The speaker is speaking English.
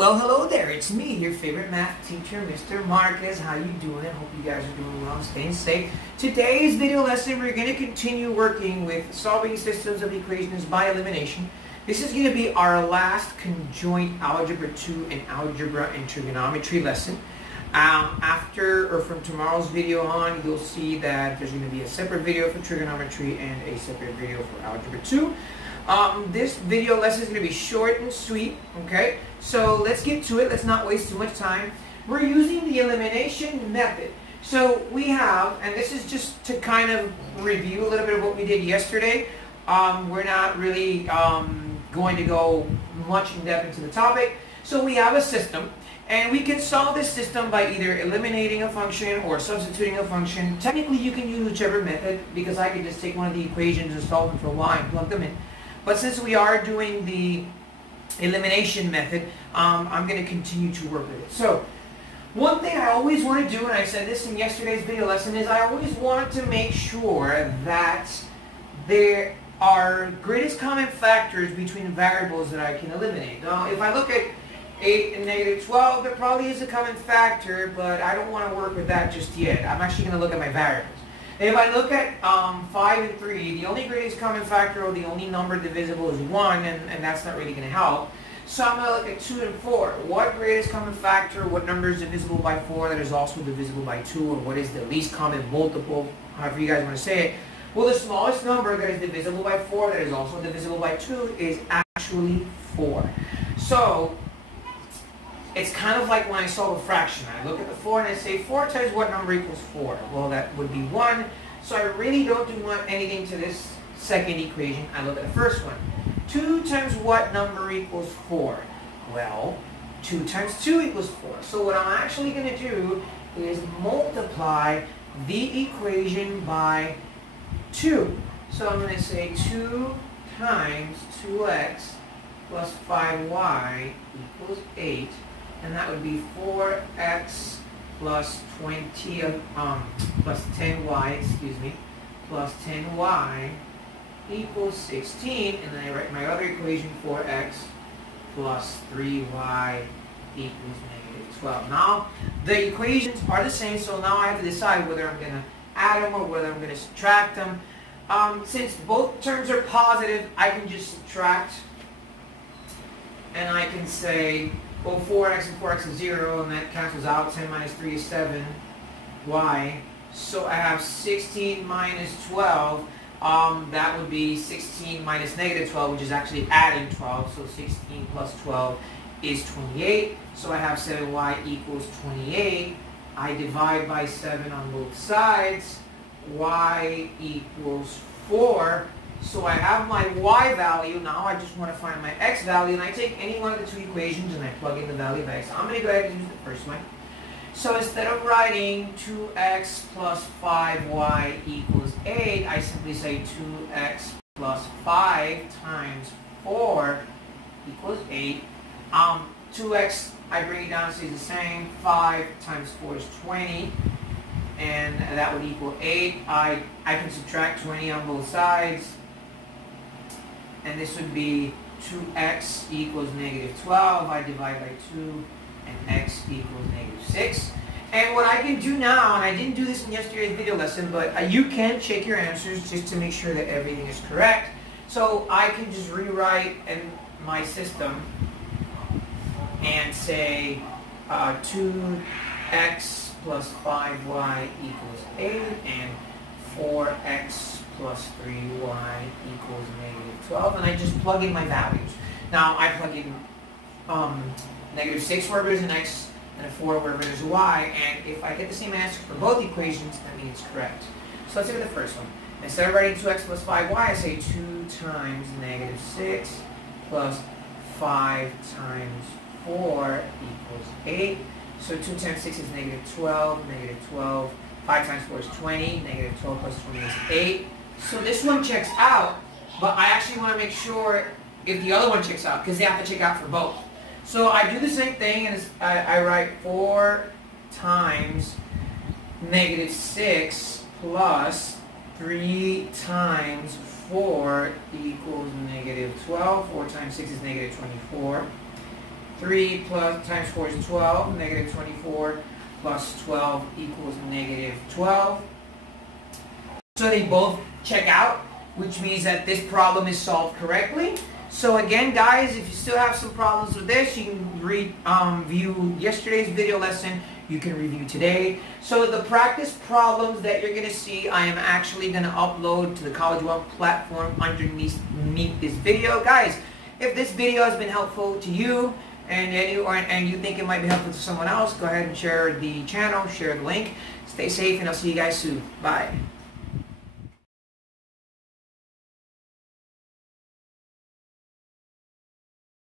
Well, hello there. It's me, your favorite math teacher, Mr. Marquez. How you doing? I hope you guys are doing well and staying safe. Today's video lesson, we're going to continue working with solving systems of equations by elimination. This is going to be our last conjoint Algebra 2 and Algebra and Trigonometry lesson. From tomorrow's video on, you'll see that there's going to be a separate video for Trigonometry and a separate video for Algebra 2. This video lesson is going to be short and sweet, okay? So let's get to it. Let's not waste too much time. We're using the elimination method. So we have, and this is just to kind of review a little bit of what we did yesterday. We're not really going to go much in depth into the topic. So we have a system, and we can solve this system by either eliminating a function or substituting a function. Technically, you can use whichever method, because I could just take one of the equations and solve them for y and plug them in. But since we are doing the elimination method, I'm going to continue to work with it. So, one thing I always want to do, and I said this in yesterday's video lesson, is I always want to make sure that there are greatest common factors between variables that I can eliminate. Now, if I look at 8 and negative 12, there probably is a common factor, but I don't want to work with that just yet. I'm actually going to look at my variables. If I look at 5 and 3, the only greatest common factor or the only number divisible is 1, and that's not really going to help. So I'm going to look at 2 and 4. What greatest common factor, what number is divisible by 4 that is also divisible by 2, or what is the least common multiple, however you guys want to say it. Well, the smallest number that is divisible by 4 that is also divisible by 2 is actually 4. So it's kind of like when I solve a fraction. I look at the 4 and I say 4 times what number equals 4? Well, that would be 1. So I really don't do anything to this second equation. I look at the first one. 2 times what number equals 4? Well, 2 times 2 equals 4. So what I'm actually going to do is multiply the equation by 2. So I'm going to say 2 times 2x plus 5y equals 8. And that would be 4x plus 10y, plus 10y equals 16. And then I write my other equation, 4x plus 3y equals negative 12. Now, the equations are the same, so now I have to decide whether I'm going to add them or whether I'm going to subtract them. Since both terms are positive, I can just subtract, and I can say, well, 4x and 4x is 0, and that cancels out. 10 minus 3 is 7. Y. So I have 16 minus 12. That would be 16 minus negative 12, which is actually adding 12. So 16 plus 12 is 28. So I have 7y equals 28. I divide by 7 on both sides. Y equals 4. So I have my y value. Now I just want to find my x value, and I take any one of the two equations and I plug in the value of x. I'm going to go ahead and use the first one. So instead of writing 2x plus 5y equals 8, I simply say 2x plus 5 times 4 equals 8. 2x, I bring it down, stays the same. 5 times 4 is 20. And that would equal 8. I can subtract 20 on both sides. And this would be 2x equals negative 12. I divide by 2, and x equals negative 6. And what I can do now, and I didn't do this in yesterday's video lesson, but you can check your answers just to make sure that everything is correct. So I can just rewrite my system and say 2x plus 5y equals 8, and 4x plus 3y equals negative 12, and I just plug in my values. Now I plug in negative 6 wherever there's an x, and a 4 wherever there's a y, and if I get the same answer for both equations, that means it's correct. So let's look at the first one. Instead of writing 2x plus 5y, I say 2 times negative 6 plus 5 times 4 equals 8. So 2 times 6 is negative 12, negative 12. 5 times 4 is 20, negative 12 plus 20 is 8. So this one checks out, but I actually want to make sure if the other one checks out, because they have to check out for both. So I do the same thing, and I write 4 times negative 6 plus 3 times 4 equals negative 12. 4 times 6 is negative 24. 3 plus times 4 is 12. Negative 24 plus 12 equals negative 12. So they both check out, which means that this problem is solved correctly. So again, guys, if you still have some problems with this, you can review yesterday's video lesson. You can review today. So the practice problems that you're going to see, I am actually going to upload to the College One platform underneath this video. Guys, if this video has been helpful to you and you think it might be helpful to someone else, go ahead and share the channel, share the link. Stay safe, and I'll see you guys soon. Bye.